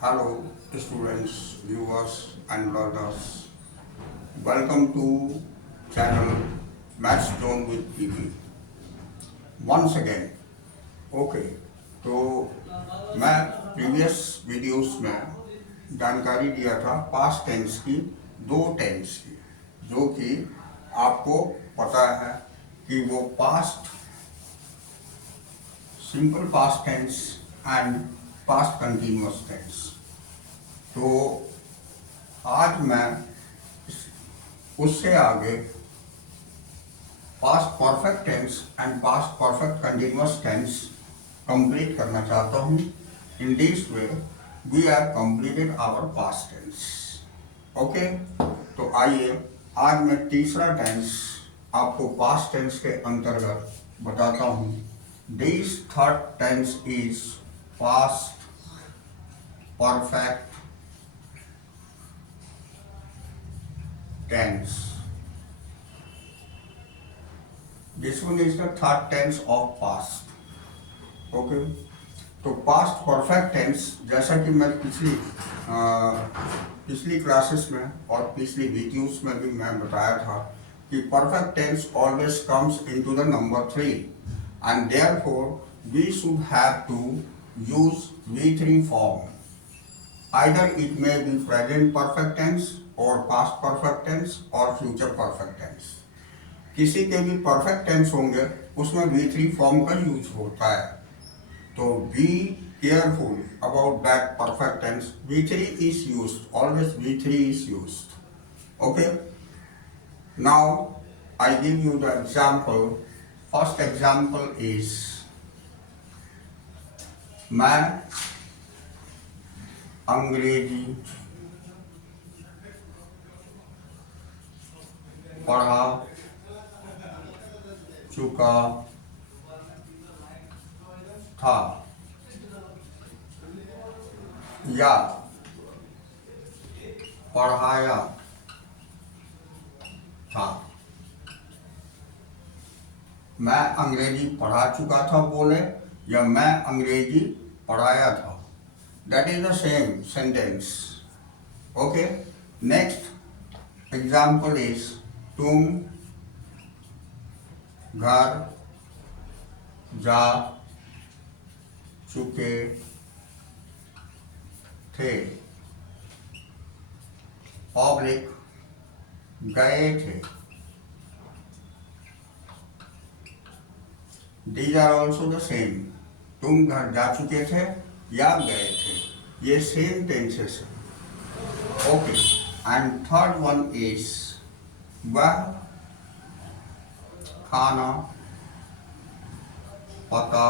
Hello, students, viewers, and learners. Welcome to channel Maths Zone with PB. Once again, okay तो मैं previous videos में जानकारी दिया था पास्ट टेंस की दो टेंस की जो कि आपको पता है कि वो past simple past tense and past continuous tense. तो आज मैं उससे आगे past perfect tense and past perfect continuous tense complete करना चाहता हूँ। In this way we have completed our past tense. Okay, तो आइए आज मैं तीसरा टेंस आपको पास्ट टेंस के अंतर्गत बताता हूँ। This third tense is past perfect tense. This one is the third tense of past. Okay. तो past perfect tense जैसा कि मैं पिछली क्लासेस में और पिछली वीडियोस में भी मैं बताया था कि perfect tense always comes into the number 3 and therefore we should have to use V3 form. Either it may be present perfect tense और पास्ट परफेक्ट टेंस और फ्यूचर परफेक्ट टेंस। किसी के भी परफेक्ट टेंस होंगे उसमें V3 form का use होता है। तो be careful about that perfect tense. V3 is used, always V3 is used. Okay, now I give you the example. First example is मैं अंग्रेजी पढ़ा चुका था या पढ़ाया था। मैं अंग्रेजी पढ़ा चुका था बोले या मैं अंग्रेजी पढ़ाया था, that is the same sentence. Okay, next example is तुम घर जा चुके थे, पब्लिक गए थे। These are also the same. तुम घर जा चुके थे या गए थे, ये सेम टेंसेस है। Okay, and third one is वह खाना पका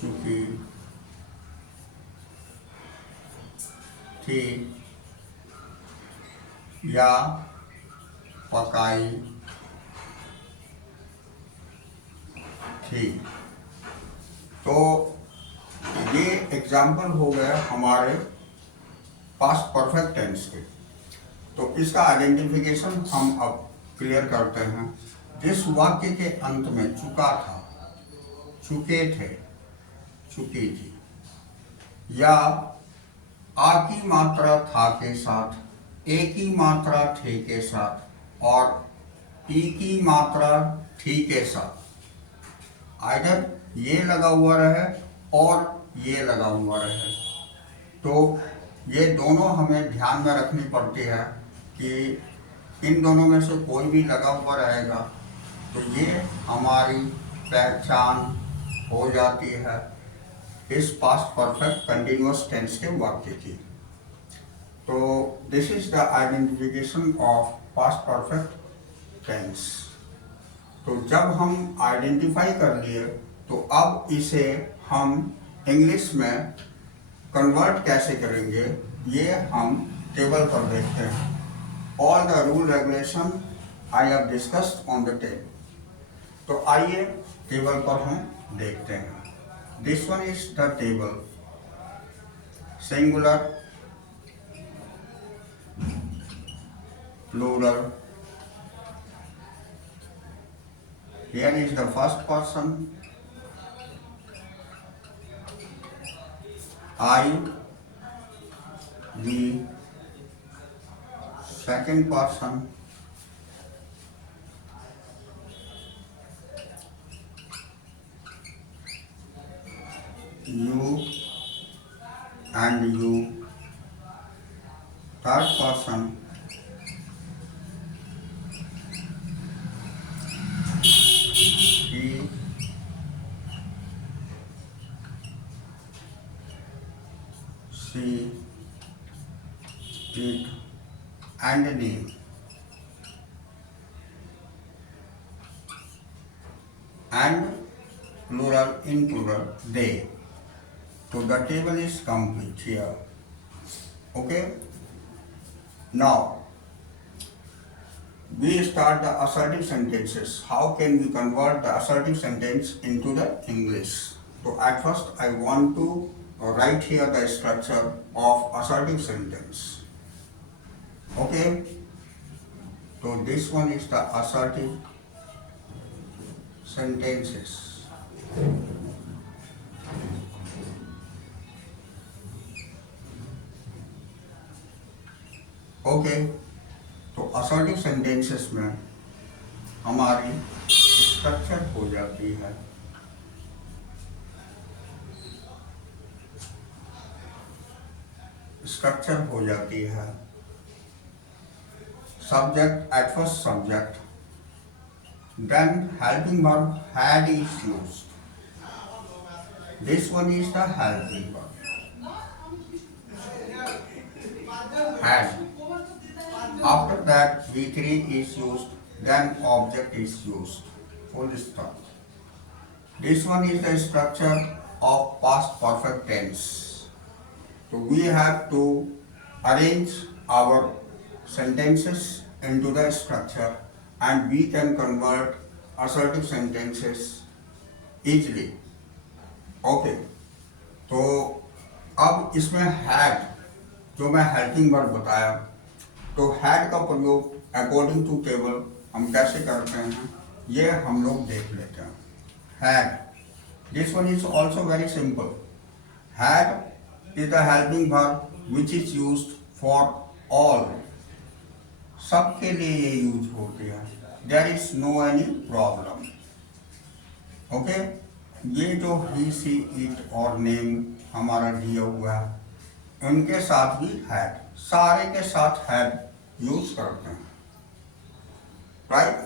चुकी थी या पकाई थी। तो ये एग्जाम्पल हो गया हमारे पास्ट परफेक्ट टेंस के। तो इसका आइडेंटिफिकेशन हम अब क्लियर करते हैं। जिस वाक्य के अंत में चुका था, चुके थे, चुकी थी या आ की मात्रा था के साथ, ए की मात्रा थे के साथ और ई की मात्रा थी के साथ, आइदर ये लगा हुआ रहे और ये लगा हुआ रहे, तो ये दोनों हमें ध्यान में रखनी पड़ती है कि इन दोनों में से कोई भी लगा हुआ रहेगा तो ये हमारी पहचान हो जाती है इस पास्ट परफेक्ट कंटिन्यूअस टेंस के वाक्य की। तो this is the identification of past perfect tense. तो जब हम आइडेंटिफाई कर लिए तो अब इसे हम इंग्लिश में कन्वर्ट कैसे करेंगे ये हम टेबल पर देखते हैं। All the rule regulation I have discussed on the table. तो आइए टेबल पर हम देखते हैं। This one is the table, singular, plural. Here is the first person, I, the second person, you and you, third person, he, she, it, and name. And plural in plural, they. So the table is complete here. Okay? Now, we start the assertive sentences. How can we convert the assertive sentence into the English? So at first I want to write here the structure of assertive sentence. Okay? So this one is the assertive sentences. Okay? तो assertive sentences में हमारी structure हो जाती है subject at first subject, then helping verb had is used. This one is the helping verb. Had. After that, V3 is used, then object is used. Full stop. This one is the structure of past perfect tense. So we have to arrange our sentences into the structure and we can convert assertive sentences easily. Okay. तो अब इसमें had जो मैं helping verb बताया, तो had का प्रयोग according to table हम कैसे करते हैं ये हम लोग देख लेते हैं. Had, this one is also very simple. Had is the helping verb which is used for all. सबके लिए ये यूज होती है. There is no any problem. Okay. ये जो ही, सी, इट और नेम हमारा दिया हुआ है, उनके साथ भी हैड, सारे के साथ हैड यूज करते हैं. राइट.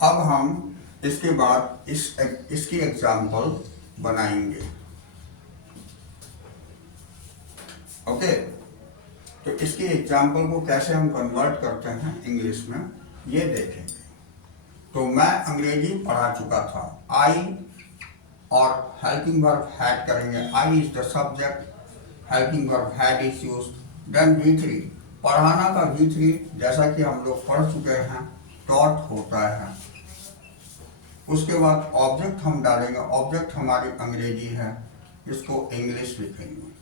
अब हम इसके बाद इसकी एग्जाम्पल बनाएंगे. ओके. तो इसकी एग्जाम्पल को कैसे हम कन्वर्ट करते हैं इंग्लिश में ये देखेंगे. तो मैं अंग्रेजी पढ़ा चुका था. आई और हेल्पिंग वर्ब हैड करेंगे. I is the subject, helping verb had is used, then V3. पढ़ाना का V3 जैसा कि हम लोग पढ़ चुके हैं टॉट होता है. उसके बाद ऑब्जेक्ट हम डालेंगे. ऑब्जेक्ट हमारी अंग्रेजी है, इसको इंग्लिश लिखेंगे.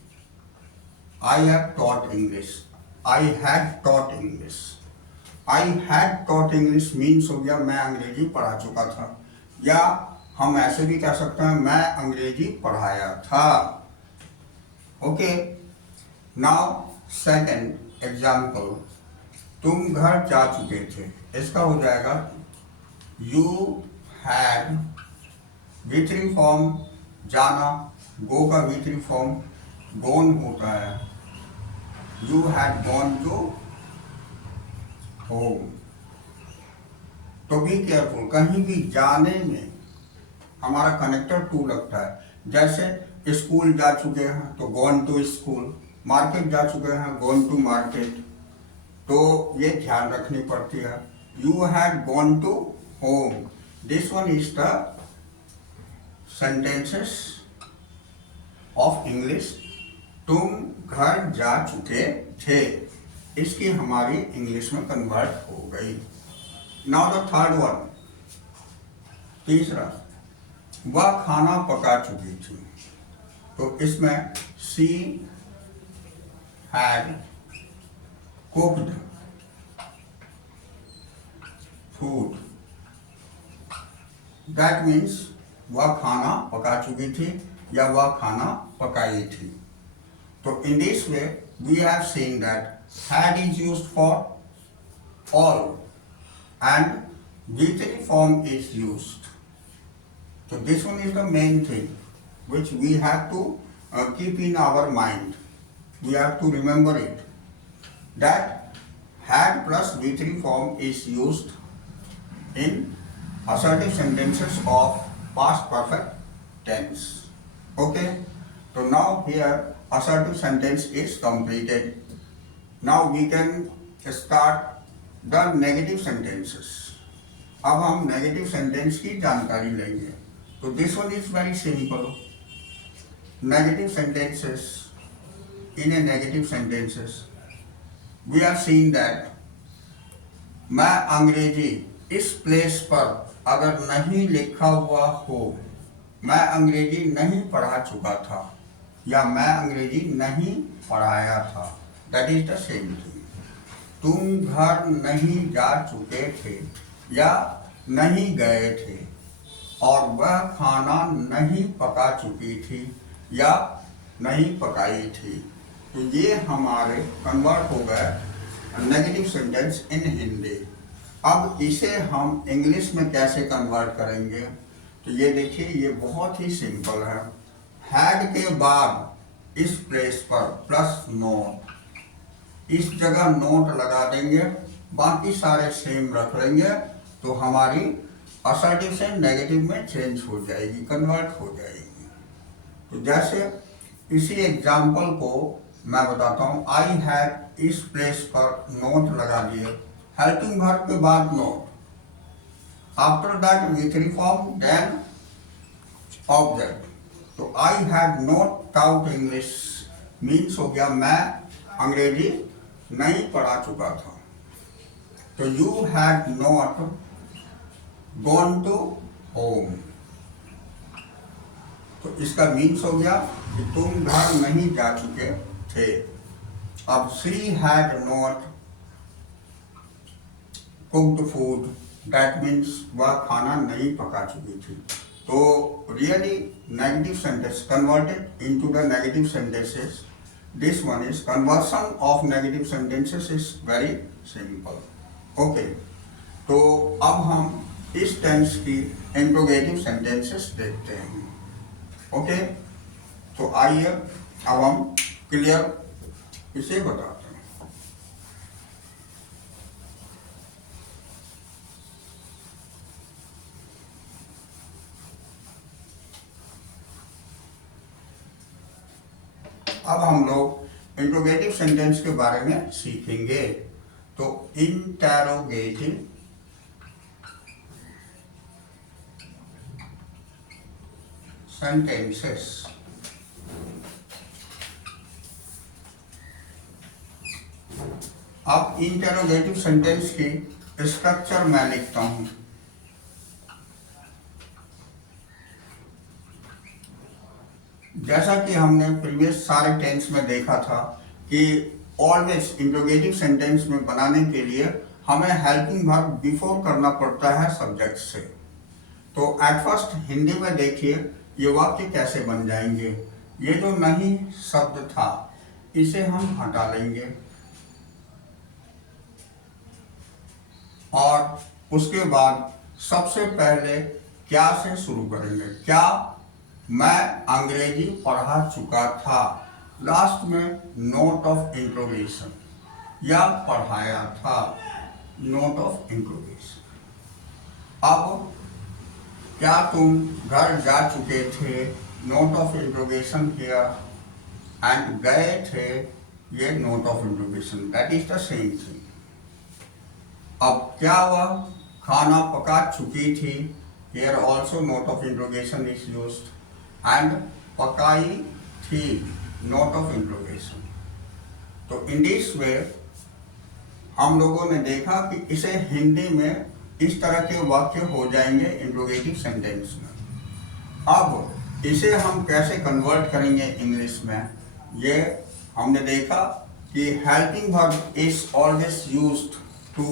I have taught English, I had taught English. I had taught English means हो गया मैं अंग्रेजी पढ़ा चुका था, या हम ऐसे भी कह सकते हैं मैं अंग्रेजी पढ़ाया था. ओके. नाउ सेकंड एग्जाम्पल, तुम घर जा चुके थे. इसका हो जाएगा यू हैड, V3 फॉर्म जाना, गो का V3 फॉर्म गोन होता है. You had gone to home. तो बी केयरफुल, कहीं भी जाने में हमारा कनेक्टर टू लगता है. जैसे स्कूल जा चुके हैं तो गॉन टू स्कूल, मार्केट जा चुके हैं गॉन टू मार्केट. तो ये ध्यान रखनी पड़ती है. You had gone to home. This one is the sentences of English. तुम घर जा चुके थे, इसकी हमारी इंग्लिश में कन्वर्ट हो गई. नाउ द थर्ड वन, तीसरा, वह खाना पका चुकी थी. तो इसमें she had cooked food. That means वह खाना पका चुकी थी या वह खाना पकाई थी। तो in this way we have seen that had is used for all and V3 form is used. So this one is the main thing which we have to keep in our mind. We have to remember it that had plus V3 form is used in assertive sentences of past perfect tense. Okay. So now here assertive sentence is completed. Now we can start the negative sentences. अब हम negative sentence की जानकारी लेंगे। तो this one is very simple. Negative sentences, in a negative sentences we are seen that मैं अंग्रेजी इस place पर अगर नहीं लिखा हुआ हो, मैं अंग्रेजी नहीं पढ़ा चुका था या मैं अंग्रेजी नहीं पढ़ाया था, that is the same thing. तुम घर नहीं जा चुके थे या नहीं गए थे और वह खाना नहीं पका चुकी थी या नहीं पकाई थी। तो ये हमारे कन्वर्ट हो गए नेगेटिव सेंटेंस इन हिंदी। अब इसे हम इंग्लिश में कैसे कन्वर्ट करेंगे? तो ये देखिए, ये बहुत ही सिंपल है। हैड के बाद इस प्लेस पर प्लस नोट, इस जगह नोट लगा देंगे, बाकी सारे सेम रख लेंगे, तो हमारी असर्टिव से नेगेटिव में चेंज हो जाएगी, कन्वर्ट हो जाएगी। तो जैसे इसी एग्जाम्पल को मैं बताता हूँ। आई हैड इस प्लेस पर नोट लगा दिए, हेल्पिंग वर्ब के बाद not, after that V3 form, then object. तो I had not taught English means हो गया मैं अंग्रेजी नहीं पढ़ा चुका था। तो you had not gone to home, तो इसका मीन्स हो गया कि तुम घर नहीं जा चुके थे। अब she had not cooked food, that means वह खाना नहीं पका चुकी थी। तो really negative sentence converted into the negative sentences, this one is conversion of negative sentences is very simple. Okay, तो अब हम इस टेंस की इंट्रोगेटिव सेंटेंसेस देखते हैं। ओके, तो आइए अब हम क्लियर इसे बताते हैं। अब हम लोग इंट्रोगेटिव सेंटेंस के बारे में सीखेंगे। तो इंटेरोगेटिव सेंटेंसेस, अब इंटेरोगेटिव सेंटेंस की स्ट्रक्चर मैं लिखता हूं। जैसा कि हमने प्रीवियस सारे टेंस में देखा था कि ऑलवेज इंट्रोगेटिव सेंटेंस में बनाने के लिए हमें हेल्पिंग वर्ब बिफोर करना पड़ता है सब्जेक्ट से। तो एट फर्स्ट हिंदी में देखिए ये वाक्य कैसे बन जाएंगे। ये जो नहीं शब्द था इसे हम हटा लेंगे और उसके बाद सबसे पहले क्या से शुरू करेंगे। क्या मैं अंग्रेजी पढ़ा चुका था, लास्ट में नोट ऑफ इंट्रोगेशन, या पढ़ाया था, नोट ऑफ इंट्रोगेशन। अब क्या तुम घर जा चुके थे, नोट ऑफ इंट्रोगेशन किया, एंड गए थे, ये note of interrogation, that is the same thing. अब क्या वह खाना पका चुकी थी, here also note of interrogation is used, and पकाई थी, note of interrogation। तो in this way हम लोगों ने देखा कि इसे हिंदी में इस तरह के वाक्य हो जाएंगे इंट्रोगेटिव सेंटेंस में। अब इसे हम कैसे कन्वर्ट करेंगे इंग्लिश में, ये हमने देखा कि helping verb is always used to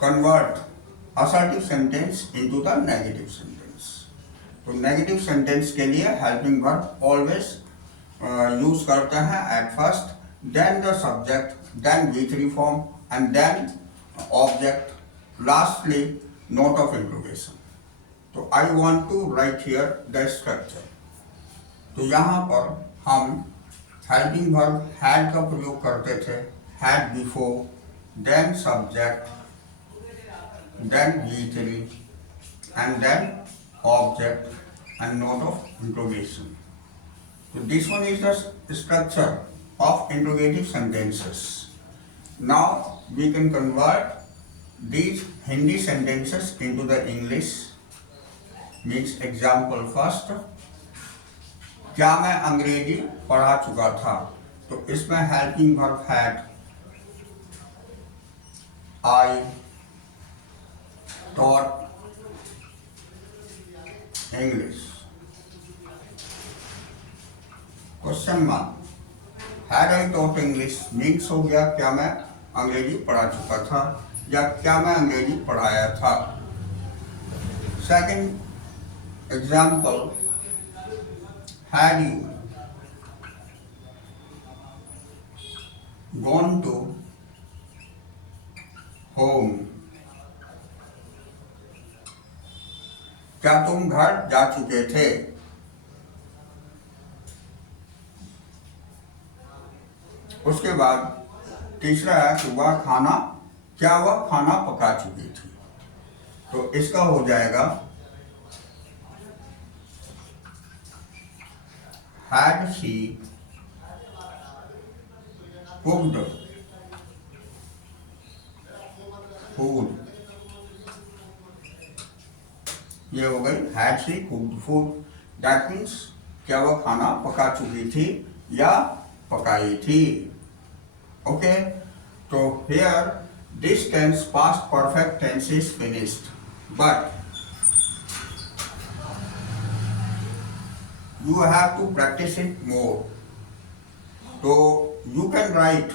convert assertive sentence into the negative sentence. तो नेगेटिव सेंटेंस के लिए हेल्पिंग वर्ब ऑलवेज यूज करते हैं at first, then the subject, then we three form and then object, lastly note of interrogation. तो I want to write here the structure. तो यहाँ पर हम हेल्पिंग वर्ब हैड का प्रयोग करते थे. Had before, then subject, then we three and then object and note of interrogation. So this one is the structure of interrogative sentences. Now we can convert these Hindi sentences into the English. Means example first. क्या मैं अंग्रेजी पढ़ा चुका था? तो इसमें helping verb had, I taught English. Question mark. Had I taught English means हो गया क्या मैं अंग्रेजी पढ़ा चुका था या क्या मैं अंग्रेजी पढ़ाया था. Second example, had you gone to home? क्या तुम घर जा चुके थे? उसके बाद तीसरा है कि वह खाना, क्या वह खाना पका चुकी थी? तो इसका हो जाएगा हैड शी कुक्ड फूड? ये हो गई had she cooked food. That means क्या वह खाना पका चुकी थी या पकाई थी. ओके, तो here this tense past perfect tense is finished, but you have to practice it more. So you can write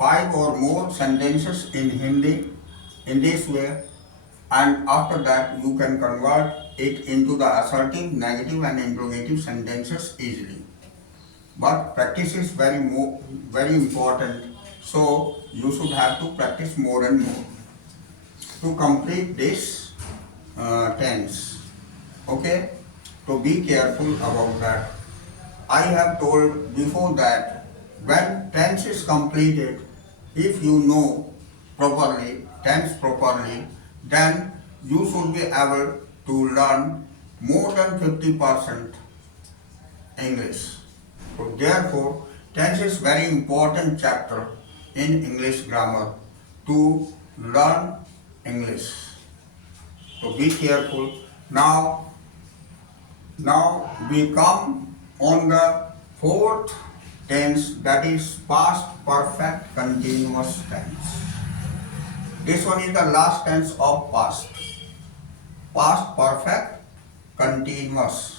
5 or more sentences in Hindi in this way, and after that you can convert it into the assertive, negative and interrogative sentences easily. But practice is very important, so you should have to practice more and more to complete this tense. Okay, so be careful about that. I have told before that when tense is completed, if you know properly, tense properly, then you should be able to learn more than 50% English. So therefore, tense is very important chapter in English grammar to learn English. So be careful. Now we come on the fourth tense, that is past perfect continuous tense. This one is the last tense of past. Past perfect continuous.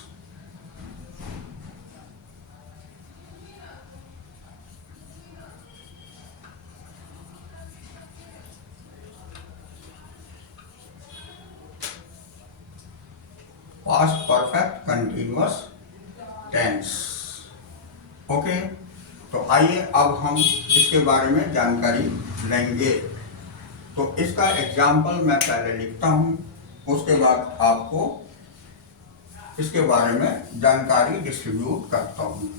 Past perfect continuous tense. Okay, तो आइए अब हम इसके बारे में जानकारी लेंगे. तो इसका एग्जाम्पल मैं पहले लिखता हूँ, उसके बाद आपको इसके बारे में जानकारी डिस्ट्रीब्यूट करता हूँ.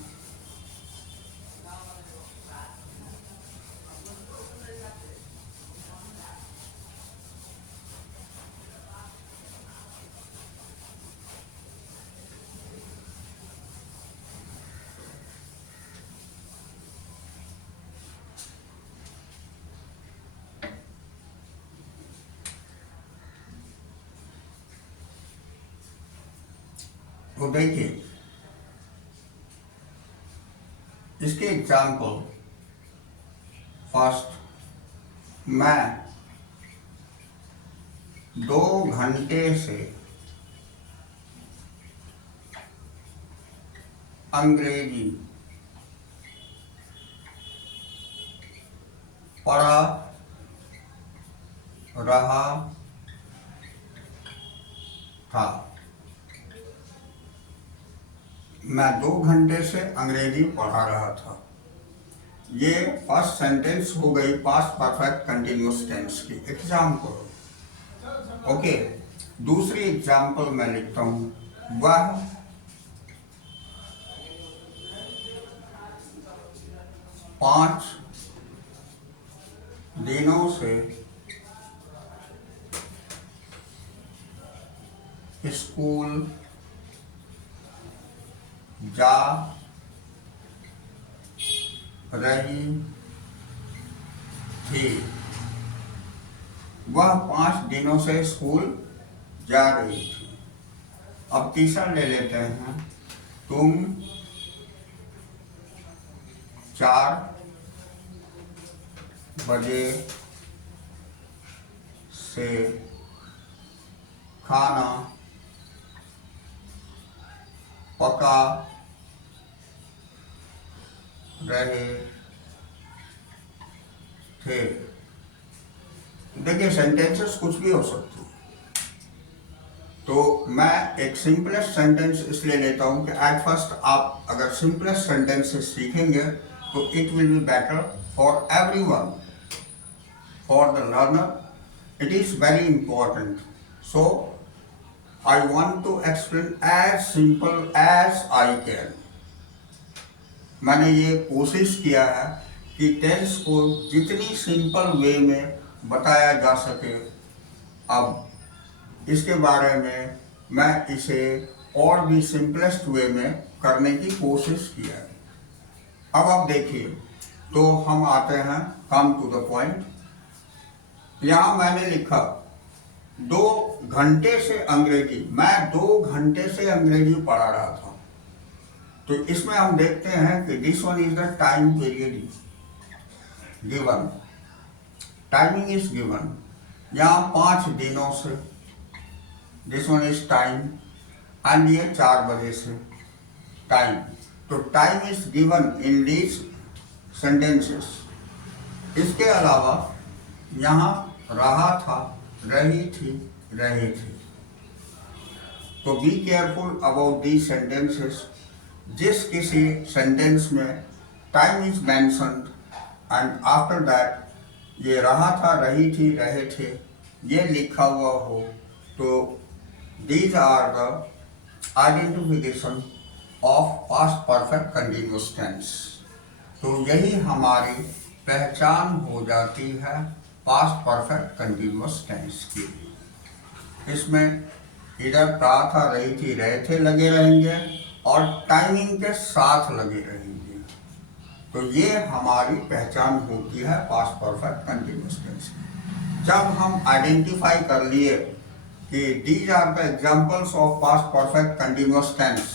तो देखिए इसके एग्जाम्पल. फर्स्ट, मैं 2 घंटे से अंग्रेजी पढ़ा रहा था। मैं 2 घंटे से अंग्रेजी पढ़ा रहा था। ये फर्स्ट सेंटेंस हो गई पास्ट परफेक्ट कंटिन्यूअस टेंस की एग्जाम्पल। ओके, दूसरी एग्जाम्पल मैं लिखता हूं, वह 5 दिनों से स्कूल जा रही थी। वह 5 दिनों से स्कूल जा रही थी। अब तीसरा ले लेते हैं, तुम 4 बजे से खाना पका रहे थे। देखिए, सेंटेंसेस कुछ भी हो सकती है, तो मैं एक सिंपलेस्ट सेंटेंस इसलिए लेता हूं कि एट फर्स्ट आप अगर सिंपलेस्ट सेंटेंसेस सीखेंगे तो it will be better for everyone, for the learner it is very important. So I want to explain as simple as I can. मैंने ये कोशिश किया है कि टेंस को जितनी सिंपल वे में बताया जा सके। अब इसके बारे में मैं इसे और भी सिंपलेस्ट वे में करने की कोशिश किया है। अब आप देखिए, तो हम आते हैं कम टू द पॉइंट। यहाँ मैंने लिखा 2 घंटे से अंग्रेजी, मैं 2 घंटे से अंग्रेजी पढ़ा रहा था। तो इसमें हम देखते हैं कि this one is the time period given, timing is given. यहाँ 5 दिनों से, this one is time, and ये 4 बजे से टाइम। तो time is given in these sentences. इसके अलावा यहाँ रहा था, रही थी, रहे थे। तो be careful about these sentences. जिस किसी सेंटेंस में time is mentioned and after that ये रहा था, रही थी, रहे थे ये लिखा हुआ हो, तो these are the identification of past perfect continuous tense. तो यही हमारी पहचान हो जाती है पास्ट परफेक्ट कंटिन्यूअस टेंस की। इसमें इधर था, रही थी, रहे थे लगे रहेंगे और टाइमिंग के साथ लगे रहेंगे। तो ये हमारी पहचान होती है पास्ट परफेक्ट कंटिन्यूअस टेंस की। जब हम आइडेंटिफाई कर लिए कि these are the examples of past perfect continuous tense,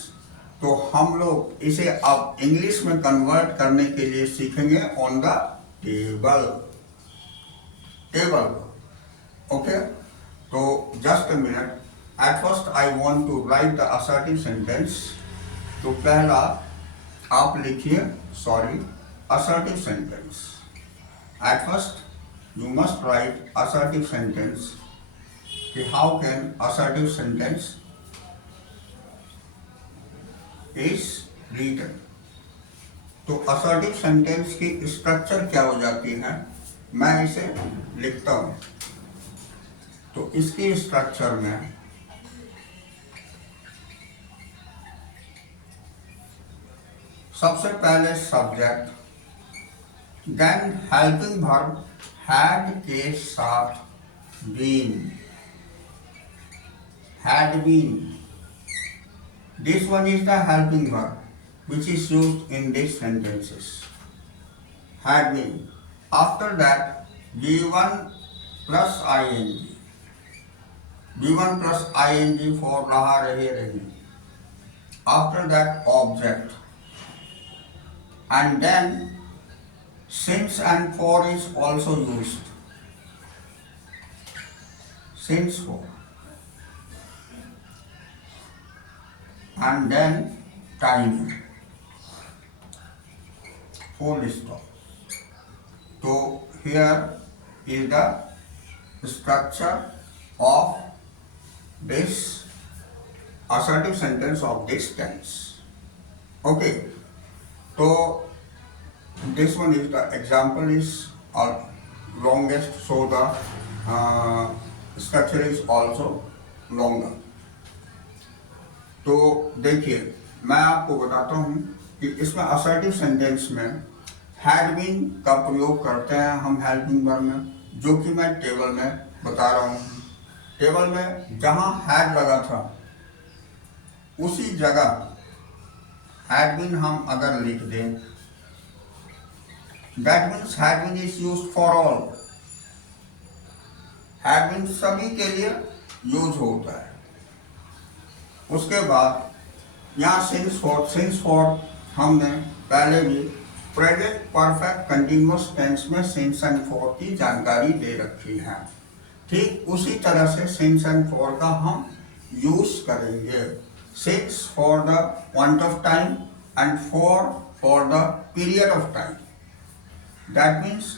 तो हम लोग इसे अब इंग्लिश में कन्वर्ट करने के लिए सीखेंगे ऑन द टेबल। ओके, तो just a minute. At first I want to write the assertive sentence. तो पहला आप लिखिए, sorry, assertive sentence. At first you must write assertive sentence. कि how can assertive sentence is written. तो असर्टिव सेंटेंस की स्ट्रक्चर क्या हो जाती है, मैं इसे लिखता हूं। तो इसकी स्ट्रक्चर में सबसे पहले subject, then helping verb had के साथ been, had been. This one is the helping verb which is used in these sentences. Had been. After that, V1 plus ing. V1 plus ing for raha, rahe, rahi. After that, object. And then, since and for is also used. Since for. And then time, full stop. So here is the structure of this assertive sentence of this tense. Okay, so this one is the example is longest, so the structure is also longer. तो देखिए मैं आपको बताता हूँ कि इसमें assertive sentence में had been का प्रयोग करते हैं हम हेल्पिंग वर्ब में, जो कि मैं टेबल में बता रहा हूँ। टेबल में जहाँ हैड लगा था उसी जगह हैड बीन हम अगर लिख दें, that means had been is used for all. Had been सभी के लिए यूज होता है। उसके बाद यहाँ सिंस फॉर हमने पहले भी प्रेजेंट परफेक्ट कंटिन्यूअस टेंस में सिंस एंड फॉर की जानकारी दे रखी है। ठीक उसी तरह से सिंस एंड फॉर का हम यूज करेंगे। Since for the point of time and for the period of time. That means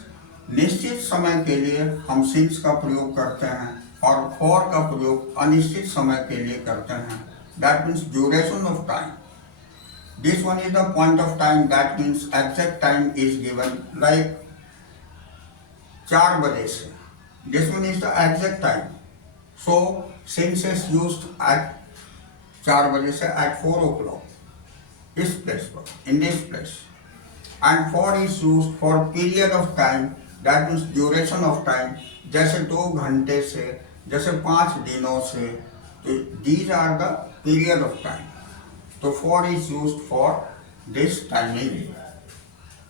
निश्चित समय के लिए हम सिंस का प्रयोग करते हैं और फॉर का प्रयोग अनिश्चित समय के लिए करते हैं। That means duration of time. This one is the point of time. That means exact time is given like 4 बजे से. This one is the exact time. So since is used at 4 बजे से at 4 o'clock. इस place पर, in this place. And for is used for period of time. That means duration of time. जैसे 2 घंटे से, जैसे 5 दिनों से. तो these are the period of time. So for is used for this timing.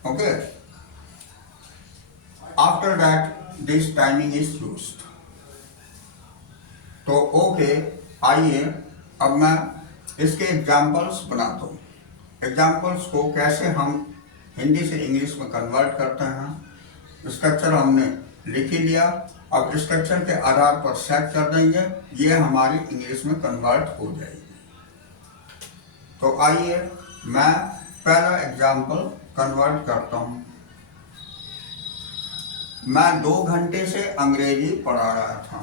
Okay. After that this timing is used. तो okay, आइए अब मैं इसके एग्जाम्पल्स बनाता हूँ। एग्जाम्पल्स को कैसे हम हिंदी से इंग्लिश में कन्वर्ट करते हैं। स्ट्रक्चर हमने लिख ही लिया, अब स्ट्रक्चर के आधार पर सेट कर देंगे, ये हमारी इंग्लिश में कन्वर्ट हो जाएगी। तो आइए मैं पहला एग्जाम्पल कन्वर्ट करता हूँ। मैं 2 घंटे से अंग्रेजी पढ़ा रहा था।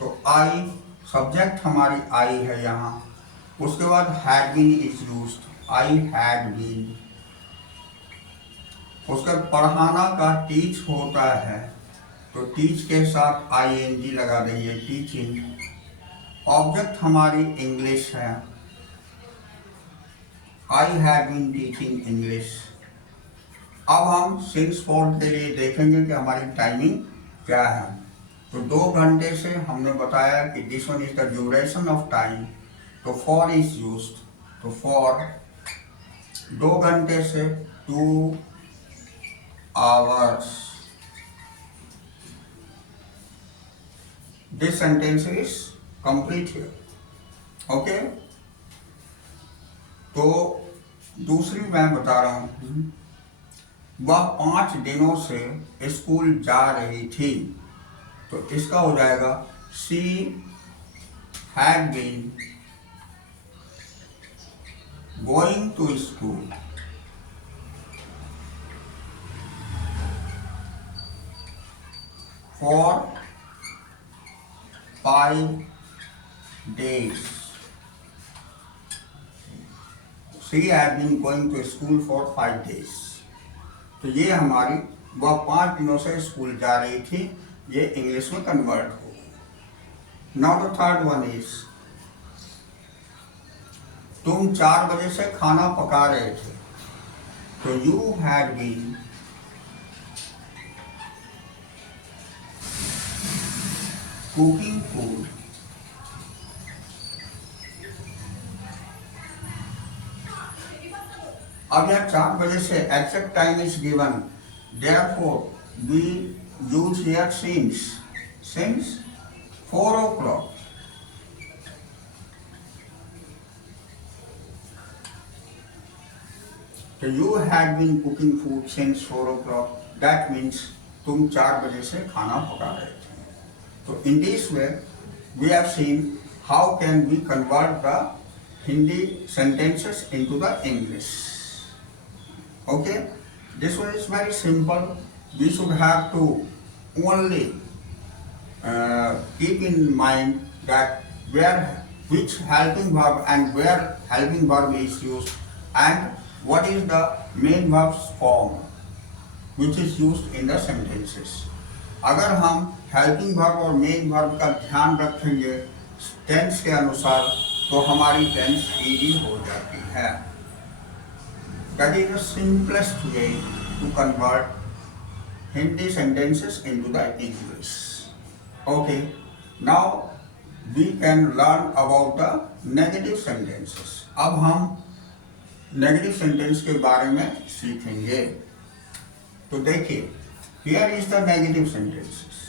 तो आई सब्जेक्ट हमारी आई है यहाँ। उसके बाद had been is used, I had been. उसका पढ़ाना का टीच होता है, तो टीच के साथ ING लगा देंगे, टीचिंग। ऑब्जेक्ट हमारी इंग्लिश है, I have been teaching English. अब हम सिंस फॉर के लिए देखेंगे कि हमारी टाइमिंग क्या है। तो 2 घंटे से हमने बताया कि this one is the duration of time, तो फॉर इज यूज्ड। तो फॉर 2 घंटे से 2 hours. This sentence is complete here. Okay? तो दूसरी मैं बता रहा हूँ, वह 5 दिनों से स्कूल जा रही थी। तो इसका हो जाएगा she had been going to school. For 5 days. She had been going to school for 5 days. तो ये हमारी वह 5 दिनों से स्कूल जा रही थी, ये इंग्लिश में कन्वर्ट हो गई। Now the third one is, तुम 4 बजे से खाना पका रहे थे। तो you had been cooking food. अब यहाँ 4 बजे से exact time is given. Therefore, we use here since 4 o'clock. So you had been cooking food since 4 o'clock. That means तुम 4 बजे से खाना पका रहे थे। So in this way, we have seen how can we convert the Hindi sentences into the English. Okay, this one is very simple. We should have to only keep in mind that where which helping verb and where helping verb is used and what is the main verb's form which is used in the sentences. अगर हम helping verb और main verb का ध्यान रखेंगे tense के अनुसार तो हमारी टेंस इजी हो जाती है. That is the simplest way to convert Hindi sentences into the English. Okay, now we can learn about the negative sentences. अब हम नेगेटिव सेंटेंस के बारे में सीखेंगे. तो देखिए, here is the negative sentences.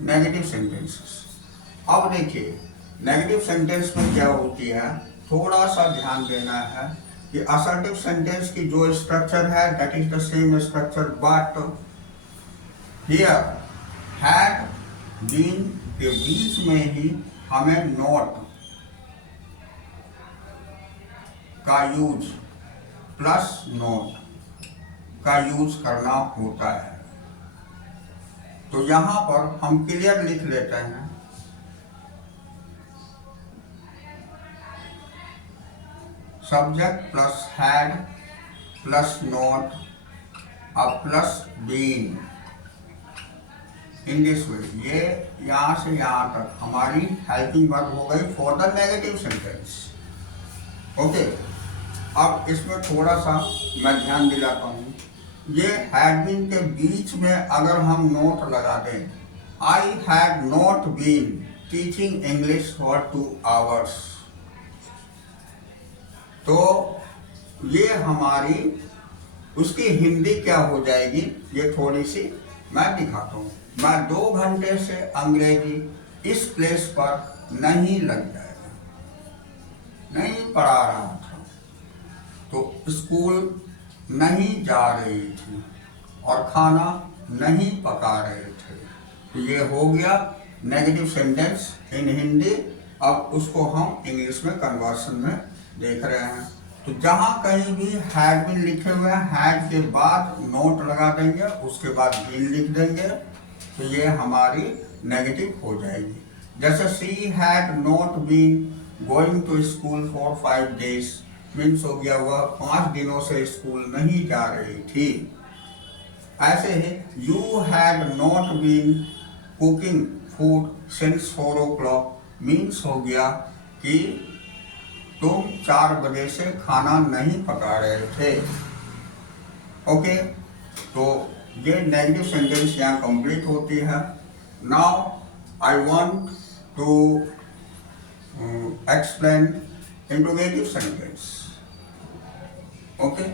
Negative sentences. अब देखिए नेगेटिव सेंटेंस में क्या होती है, थोड़ा सा ध्यान देना है कि असर्टिव सेंटेंस की जो स्ट्रक्चर है that is the same structure but here had been के बीच में ही हमें नॉट का यूज प्लस नॉट का यूज करना होता है. तो यहां पर हम क्लियर लिख लेते हैं subject plus had plus not अब plus been in this way. ये यहां से यहां तक हमारी हेल्पिंग वर्ब हो गई for the negative sentence. Okay, अब इसमें थोड़ा सा मैं ध्यान दिलाता हूं. ये हैड बीन के बीच में अगर हम नोट लगा दें, I had not been teaching English for 2 hours, तो ये हमारी उसकी हिंदी क्या हो जाएगी ये थोड़ी सी मैं दिखाता हूँ. मैं 2 घंटे से अंग्रेजी इस प्लेस पर नहीं लग जाएगा, नहीं पढ़ा रहा था, तो स्कूल नहीं जा रही थी और खाना नहीं पका रहे थे. तो ये हो गया नेगेटिव सेंटेंस इन हिंदी. अब उसको हम इंग्लिश में कन्वर्सन में देख रहे हैं. तो जहां कहीं भी हैड बीन लिखे हुए हैं, हैड के बाद नोट लगा देंगे, उसके बाद बीन लिख देंगे, तो ये हमारी नेगेटिव हो जाएगी. जैसे she had not been going to school for 5 days, means हो गया वह 5 दिनों से स्कूल नहीं जा रही थी. ऐसे ही you had not been cooking food since 4 o'clock, means हो गया कि तुम 4 बजे से खाना नहीं पका रहे थे. ओके, तो ये नेगेटिव सेंटेंस यहाँ कंप्लीट होती है. Now I want to explain interrogative sentence. Okay,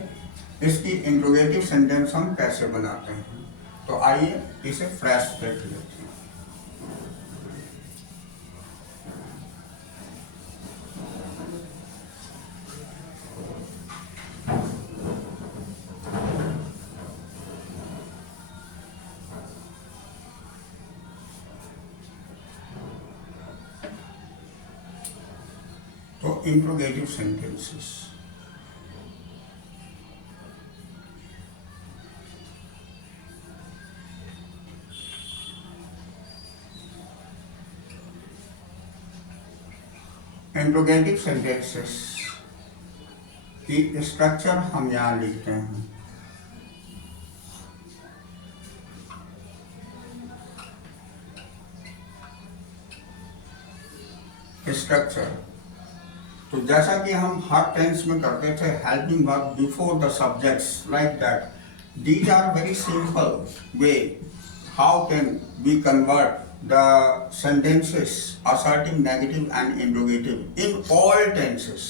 इसकी इंट्रोगेटिव सेंटेंस हम कैसे बनाते हैं, तो आइए इसे फ्रेश देख लेते हैं. तो इंट्रोगेटिव सेंटेंसेस. इंट्रोगेटिव सेंटेंसेस की स्ट्रक्चर हम यहां लिखते हैं. स्ट्रक्चर तो जैसा कि हम हर टेंस में करते थे, helping verb before the subjects like that. These are very simple way how can we convert the sentences assertive, negative and interrogative in all tenses.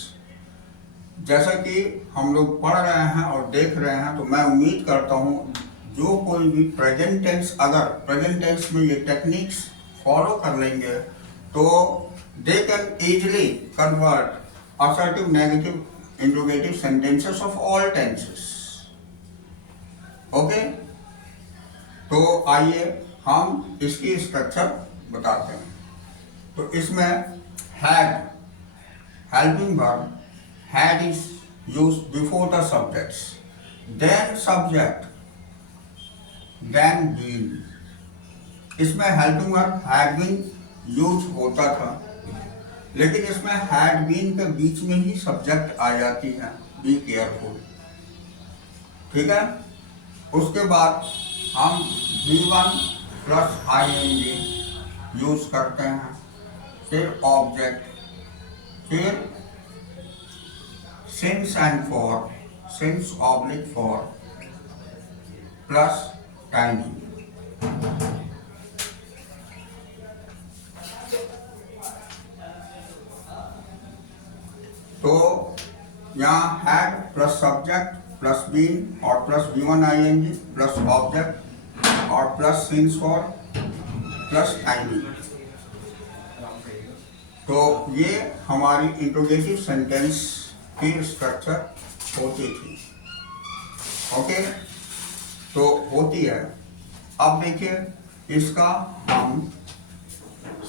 जैसा कि हम लोग पढ़ रहे हैं और देख रहे हैं, तो मैं उम्मीद करता हूँ जो कोई भी प्रेजेंट टेंस अगर प्रेजेंट टेंस में ये टेक्निक्स फॉलो कर लेंगे तो they can easily convert assertive, negative, interrogative sentences of all tenses. Okay, तो आइए हम इसकी स्ट्रक्चर बताते हैं. तो इसमें had helping verb had is used before the subjects, then subject, then been. इसमें helping verb had been use होता था, लेकिन इसमें हैड बीन के बीच में ही सब्जेक्ट आ जाती है, बी केयरफुल। ठीक है, उसके बाद हम V1 प्लस ING यूज करते हैं, फिर ऑब्जेक्ट, फिर since and for, since oblique for plus timing. तो यहाँ had plus subject plus been और plus V1 ING plus object और plus since for plus timing. तो ये हमारी इंट्रोगेटिव सेंटेंस की स्ट्रक्चर होती थी। ओके, तो होती है। अब देखिए इसका हम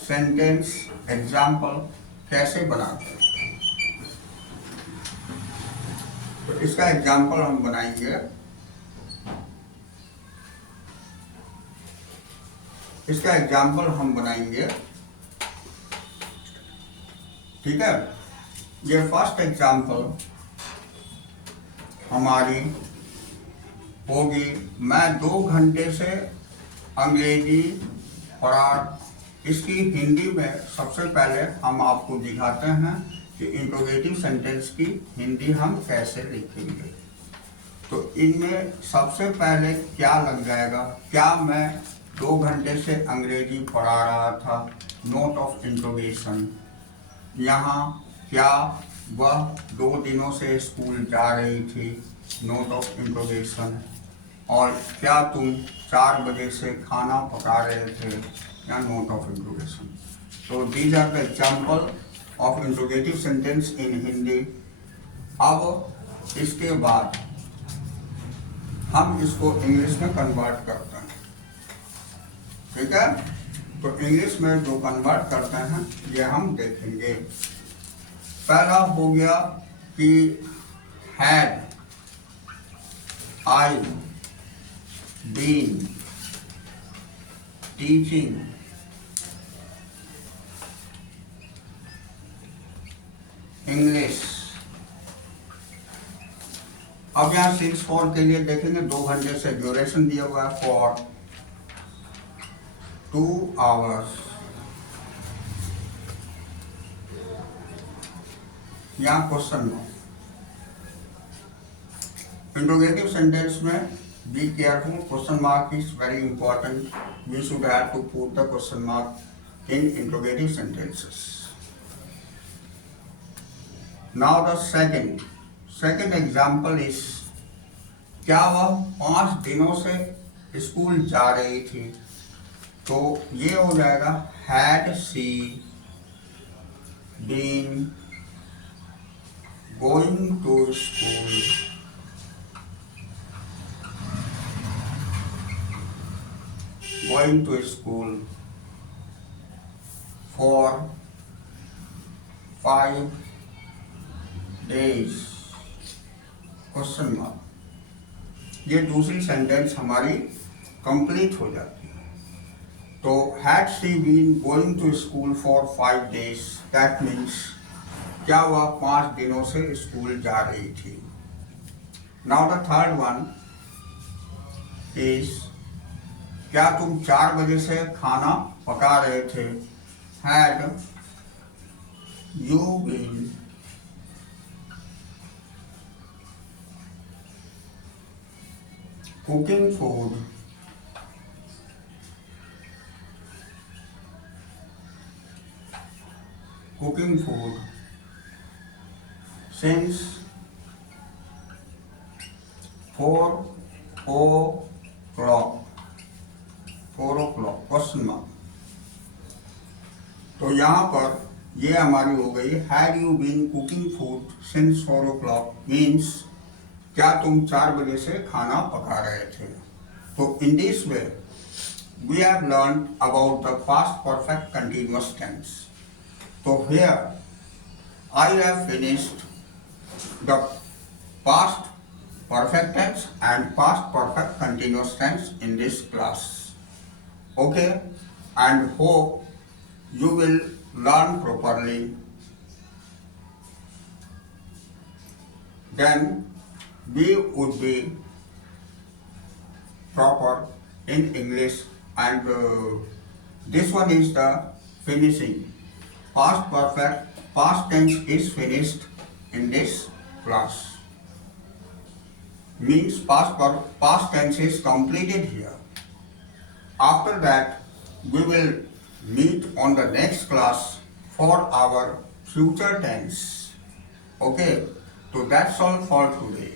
सेंटेंस एग्जाम्पल कैसे बनाते हैं। तो इसका एग्जाम्पल हम बनाएंगे, इसका एग्जाम्पल हम बनाएंगे। ठीक है, ये फर्स्ट एग्जाम्पल हमारी होगी, मैं 2 घंटे से अंग्रेजी पढ़ा। इसकी हिंदी में सबसे पहले हम आपको दिखाते हैं कि इंट्रोगेटिव सेंटेंस की हिंदी हम कैसे लिखेंगे। तो इनमें सबसे पहले क्या लग जाएगा, क्या मैं 2 घंटे से अंग्रेजी पढ़ा रहा था, नोट ऑफ इंट्रोगेशन। यहाँ क्या वह 2 दिनों से स्कूल जा रही थी, नोट ऑफ इंट्रोगेशन। और क्या तुम 4 बजे से खाना पका रहे थे, या नोट ऑफ इंट्रोगेशन। तो these are the example of interrogative sentence in Hindi. अब इसके बाद हम इसको इंग्लिश में कन्वर्ट करते हैं। ठीक है, तो इंग्लिश में जो कन्वर्ट करते हैं ये हम देखेंगे। पहला हो गया कि had I been teaching English. अब यहाँ सिंस फॉर के लिए देखेंगे, 2 घंटे से ड्यूरेशन दिया हुआ है, फॉर 2 आवर्स। यहाँ क्वेश्चन मार्क। इंट्रोगेटिव सेंटेंस में be careful, question mark is very important. We should have to put the question mark in interrogative sentences. Now the second example is, क्या वह 5 दिनों से स्कूल जा रही थी। तो ये हो जाएगा had she been going to school for 5 days, question mark. ये दूसरी सेंटेंस हमारी कंप्लीट हो जाती है। तो had she been going to school for 5 days, that means क्या वह 5 दिनों से स्कूल जा रही थी। Now the third one is, क्या तुम 4 बजे से खाना पका रहे थे। Had you been cooking food since 4 o'clock, question mark. तो यहाँ पर ये हमारी हो गई, had you been cooking food since 4 o'clock means क्या तुम 4 बजे से खाना पका रहे थे। तो in this way we have learn about the past perfect continuous tense. तो here I have finished the past perfect tense and past perfect continuous tense in this class. Okay, and hope you will learn properly. Then we would be proper in English, and this one is the finishing. Past perfect, past tense is finished in this class. Means past tense is completed here. After that, we will meet on the next class for our future tense. Okay, so that's all for today.